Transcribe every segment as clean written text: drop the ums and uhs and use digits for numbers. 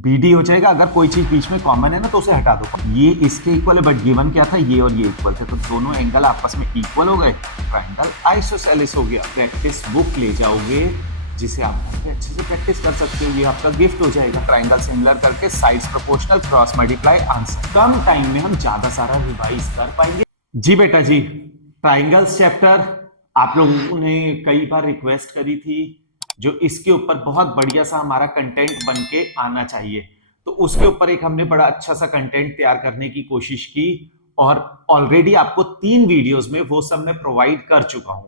BD हो जाएगा। अगर कोई चीज बीच में कॉमन है ना तो उसे हटा दो। ये इसके इक्वल है, बट गिवन क्या था, ये और ये इक्वल थे, तो दोनों एंगल आपस में इक्वल हो गए, ट्राइंगल आइसोसेलेस हो गया। प्रैक्टिस बुक ले जाओगे जिसे आप अच्छे से प्रैक्टिस कर सकते हो, ये आपका गिफ्ट हो जाएगा। ट्राइंगल सिमिलर करके sides proportional cross multiply answer. कम टाइम में हम ज्यादा सारा रिवाइज कर पाएंगे। जी बेटा जी, ट्राइंगल्स चैप्टर आप लोगों ने कई बार रिक्वेस्ट करी थी, जो इसके ऊपर बहुत बढ़िया सा हमारा कंटेंट बन के आना चाहिए, तो उसके ऊपर एक हमने बड़ा अच्छा सा कंटेंट तैयार करने की कोशिश की, और ऑलरेडी आपको 3 वीडियोस में वो सब मैं प्रोवाइड कर चुका हूं।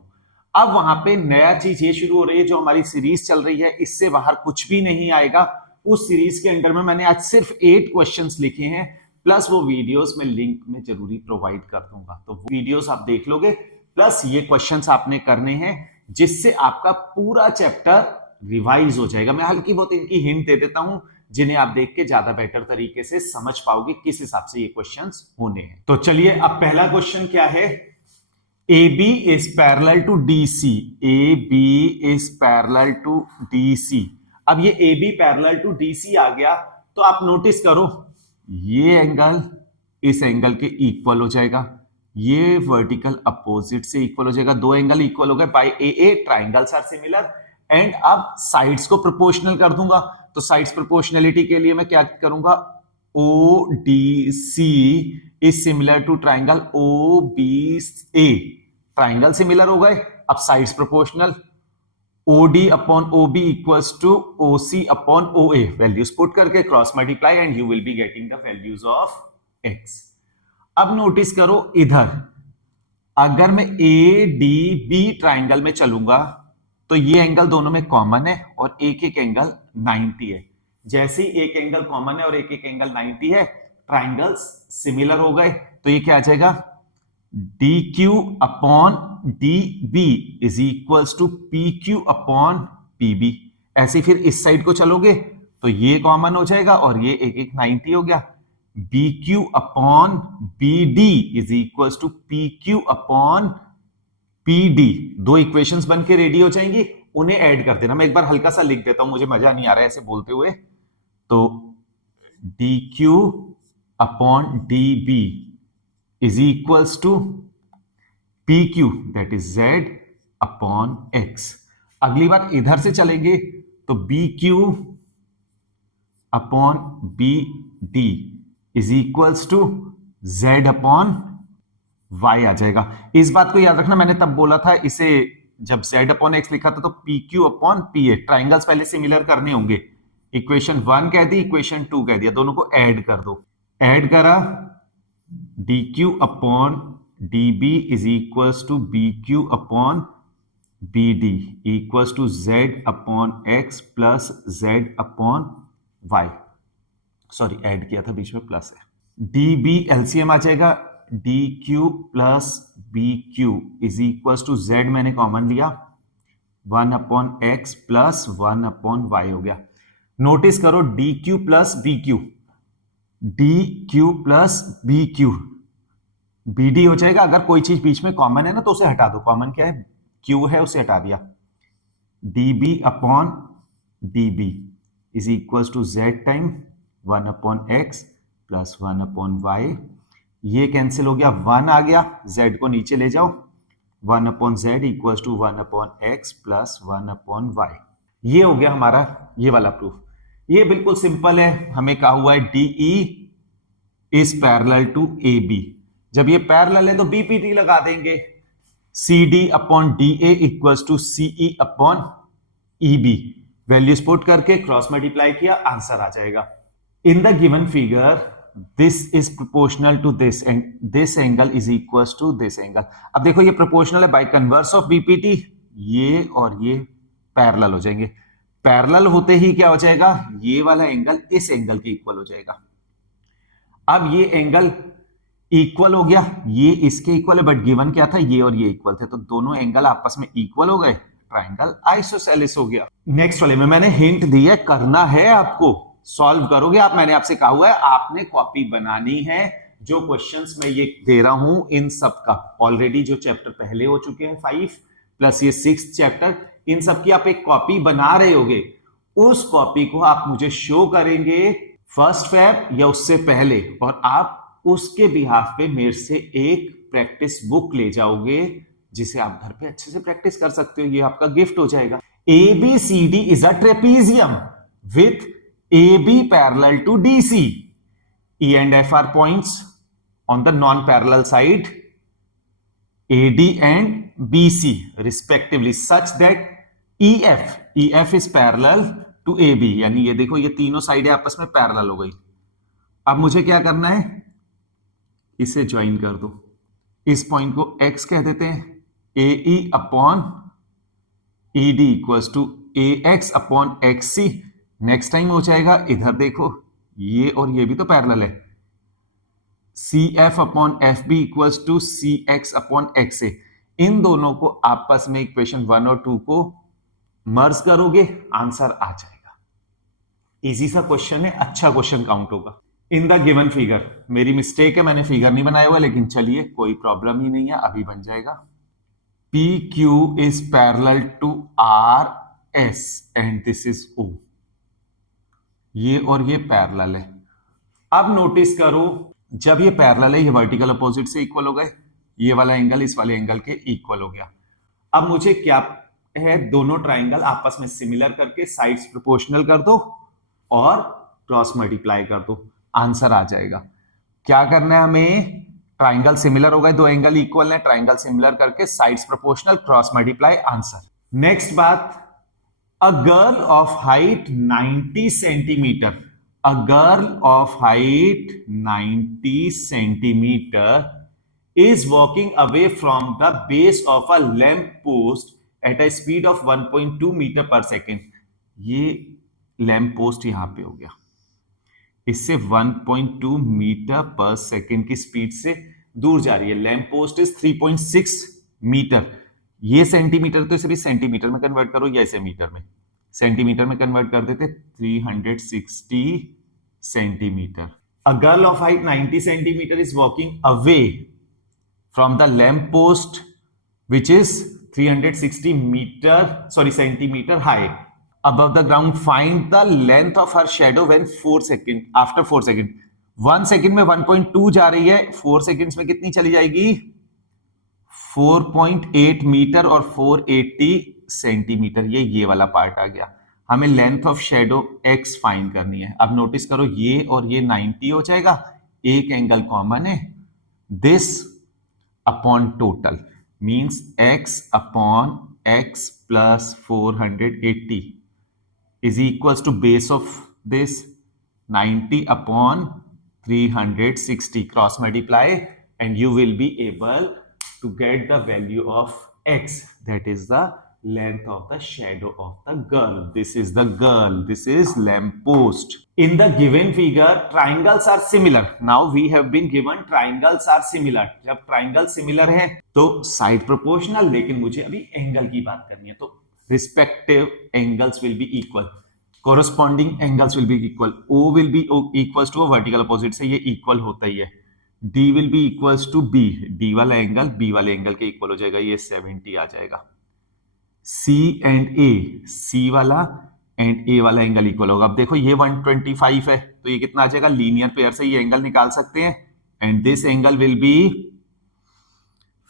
अब वहां पे नया चीज ये शुरू हो रही है, जो हमारी सीरीज चल रही है, इससे बाहर कुछ भी नहीं आएगा। उस सीरीज के अंडर में मैंने आज सिर्फ 8 क्वेश्चंस लिखे हैं, प्लस वो वीडियोस में लिंक में जरूरी प्रोवाइड कर दूंगा, तो वो वीडियोस आप देख लोगे, प्लस ये क्वेश्चंस आपने करने हैं, जिससे आपका पूरा चैप्टर रिवाइज हो जाएगा। मैं हल्की बहुत इनकी हिंट दे देता हूं, जिन्हें आप देख के ज्यादा बेटर तरीके से समझ पाओगे किस हिसाब से ये क्वेश्चंस होने हैं। तो चलिए, अब पहला क्वेश्चन क्या है, AB is parallel to DC, AB is parallel to DC। अब ये AB parallel to DC आ गया, तो आप नोटिस करो, ये एंगल इस एंगल के इक्वल हो जाएगा, ये वर्टिकल अपोजिट से इक्वल हो जाएगा, दो एंगल इक्वल हो गए by AA, triangles are similar. And अब साइड्स को प्रोपोर्शनल कर दूंगा, तो साइड्स प्रोपोर्शनलिटी के लिए मैं क्या करूंगा, ODC is similar to triangle OBA, triangle similar हो गए। अब sides proportional, OD upon OB equals to OC upon OA, values put करके cross multiply and you will be getting the values of X। अब notice करो, इधर अगर मैं ADB triangle में चलूंगा तो ये एंगल दोनों में कॉमन है और एक एक एंगल 90 है। जैसे ही एक एंगल कॉमन है और एक एक एंगल 90 है, ट्राइंगल्स सिमिलर हो गए, तो ये क्या आ जाएगा, DQ upon DB is equals to PQ upon PB। ऐसे फिर इस साइड को चलोगे तो ये कॉमन हो जाएगा और ये एक एक 90 हो गया, BQ upon BD is equals to PQ upon PD। दो इक्वेशंस बन के रेडी हो जाएंगी, उन्हें ऐड कर देना। मैं एक बार हल्का सा लिख देता हूं, मुझे मजा नहीं आ रहा है ऐसे बोलते हुए। तो DQ upon DB is equals to PQ, that is Z upon X। अगली बार इधर से चलेंगे तो BQ upon BD is equals to Z upon Y आ जाएगा। इस बात को याद रखना, मैंने तब बोला था इसे, जब Z अपॉन X लिखा था तो PQ अपॉन PA, ट्राइंगल्स पहले सिमिलर करने होंगे। इक्वेशन 1 कह दी, इक्वेशन 2 कह दिया, दोनों को ऐड कर दो। ऐड करा, DQ upon DB is equals to BQ upon BD equals to Z upon X plus Z upon Y। Sorry, add किया था, बीच में प्लस है। DB LCM आ जाएगा, DQ plus BQ is equals to Z, मैंने common लिया, 1 upon X plus 1 upon Y हो गया। नोटिस करो, DQ plus BQ, DQ plus BQ, BD हो जाएगा। अगर कोई चीज बीच में कॉमन है ना तो उसे हटा दो, कॉमन क्या है, Q है, उसे हटा दिया। DB upon DB is equals to Z time 1 upon X plus 1 upon Y। ये कैंसिल हो गया, 1 आ गया, Z को नीचे ले जाओ, 1 upon Z equals to 1 upon X plus 1 upon Y। ये हो गया हमारा ये वाला प्रूफ। ये बिल्कुल सिंपल है, हमें कहा हुआ है DE is parallel to AB। जब ये पैरेलल है तो BPT लगा देंगे, CD upon DA equals to CE upon EB, values put करके क्रॉस मल्टीप्लाई किया, आंसर आ जाएगा। In the given figure this is proportional to this and this angle is equals to this angle. अब देखो, ये proportional है, by converse of BPT ये और ये पैरेलल हो जाएंगे। पैरेलल होते ही क्या हो जाएगा, ये वाला एंगल इस एंगल के इक्वल हो जाएगा। अब ये एंगल इक्वल हो गया, ये इसके इक्वल है, बट गिवन क्या था, ये और ये इक्वल थे, तो दोनों एंगल आपस में इक्वल हो गए, ट्राइंगल आइसोसेलेस हो गया। नेक्स्ट वाले में मैंने हिंट दी है, करना है आपको, सॉल्व करोगे आप। मैंने आपसे कहा हुआ है आपने कॉपी बनानी है, जो क्वेश्चंस मैं ये दे रहा हूं इन सब का, ऑलरेडी जो चैप्टर पहले हो चुके हैं 5 प्लस ये 6th चैप्टर, इन सब की आप एक कॉपी बना रहे होगे। उस कॉपी को आप मुझे शो करेंगे 1 फेब या उससे पहले, और आप उसके बिहाफ पे मेरे से एक प्रैक्टिस बुक ले जाओगे जिसे आप घर पे अच्छे से प्रैक्टिस कर सकते हो। ये आपका गिफ्ट हो जाएगा। ABCD is a trapezium with AB parallel to DC. E and F are points on the non-parallel side, AD and BC respectively, such that EF is parallel to AB. यानी ये देखो, ये तीनों साइडें आपस में पैरेलल हो गई। अब मुझे क्या करना है, इसे ज्वाइन कर दो। इस पॉइंट को X कह देते हैं, AE upon ED equals to AX upon XC। Next time हो जाएगा, इधर देखो, ये और ये भी तो पैरेलल है, CF upon FB equals to CX upon XA। इन दोनों को आपस में इक्वेशन 1 और 2 को मर्ज करोगे, आंसर आ जाएगा। इजी सा क्वेश्चन है, अच्छा क्वेश्चन काउंट होगा। इन द गिवन फिगर, मेरी मिस्टेक है, मैंने फिगर नहीं बनाया हुआ, लेकिन चलिए कोई प्रॉब्लम ही नहीं है, अभी बन जाएगा। PQ is parallel to RS and this is O। ये और ये पैरेलल है। अब नोटिस करो, जब ये पैरेलल है, ये वर्टिकल अपोजिट से इक्वल हो गए, ये वाला एंगल इस वाले एंगल के इक्वल हो गया। अब मुझे क्या है, दोनों ट्राइंगल आपस में सिमिलर करके साइड्स प्रोपोर्शनल कर दो और क्रॉस मल्टीप्लाई कर दो, आंसर आ जाएगा। क्या करना है हमें, ट्राइंगल सिमिलर हो गए, दो एंगल इक्वल है, ट्राइंगल सिमिलर करके sides proportional, cross multiply, answer. Next बात, a girl of height 90 centimetre, a girl of height 90 centimetre is walking away from the base of a lamp post at a speed of 1.2 metre पर second. ये lamp post यहां पे हो गया, इससे 1.2 metre पर second की स्पीड से दूर जा रही है। Lamp post is 3.6 metre. ये सेंटीमीटर, तो इसे भी सेंटीमीटर में कन्वर्ट करो या इसे मीटर में, सेंटीमीटर में कन्वर्ट कर देते, 360 centimetre. A girl of height 90 centimetre is walking away from the lamp post which is 360 centimeter high above the ground. Find the length of her shadow when 4 second after 4 second। 1 second में 1.2 जा रही है, 4 seconds में कितनी चली जाएगी, 4.8 metre और 480 centimetre. ये वाला पार्ट आ गया। हमें length of shadow x find करनी है। अब नोटिस करो, ये और ये 90 हो जाएगा, एक एंगल कॉमन है, this upon total means x upon x plus 480 is equals to base of this 90 upon 360, cross multiply and you will be able to get the value of x, that is the length of the shadow of the girl. This is the girl, this is lamp post. In the given figure triangles are similar. Now we have been given triangles are similar. जब triangle similar है तो side proportional, लेकिन मुझे अभी angle की बात करनी है, तो respective angles will be equal, corresponding angles will be equal, O will be equals to a vertical opposite से ये equal होता ही है, D will be equals to B, D वाला एंगल B वाले एंगल के इक्वल हो जाएगा, ये 70 आ जाएगा। C एंड A, C वाला एंड A वाला एंगल इक्वल होगा। अब देखो ये 125 है, तो ये कितना आ जाएगा, लीनियर पेयर से ये एंगल निकाल सकते हैं, and this angle will be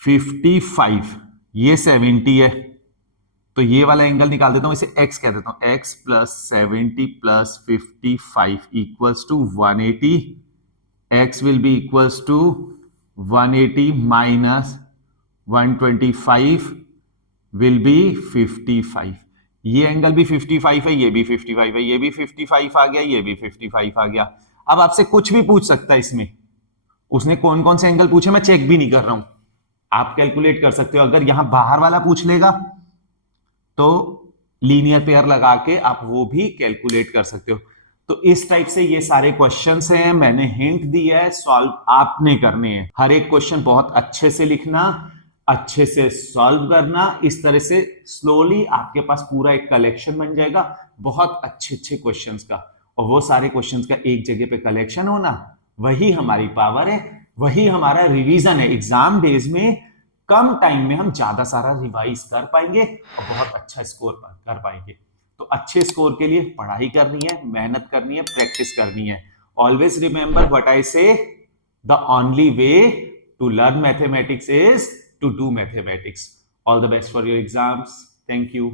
55, ये 70 है, तो ये वाला एंगल निकाल देता हूं, इसे x कह देता हूं, x plus 70 plus 55 equals to 180, x will be equals to 180 minus 125 will be 55। ये एंगल भी 55 है, ये भी 55 है, ये भी 55 आ गया, ये भी 55 आ गया। अब आपसे कुछ भी पूछ सकता है इसमें, उसने कौन कौन से एंगल पूछे मैं चेक भी नहीं कर रहा हूं, आप कैलकुलेट कर सकते हो। अगर यहां बाहर वाला पूछ लेगा तो लीनियर पेयर लगा के आप वो भी कैलकुलेट कर सकते हो। तो इस टाइप से ये सारे क्वेश्चंस हैं, मैंने हिंट दिया है, सॉल्व आपने करने हैं। हर एक क्वेश्चन बहुत अच्छे से लिखना, अच्छे से सॉल्व करना, इस तरह से स्लोली आपके पास पूरा एक कलेक्शन बन जाएगा बहुत अच्छे अच्छे क्वेश्चंस का, और वो सारे क्वेश्चंस का एक जगह पे कलेक्शन होना, वही हमारी पावर है, वही हमारा रिवीजन है। एग्जाम डेज में कम टाइम में हम ज्यादा सारा रिवाइज कर पाएंगे और बहुत अच्छा स्कोर कर पाएंगे। तो तो अच्छे स्कोर के लिए पढ़ाई करनी है, मेहनत करनी है, प्रैक्टिस करनी है. Always remember what I say, the only way to learn mathematics is to do mathematics. All the best for your exams. Thank you.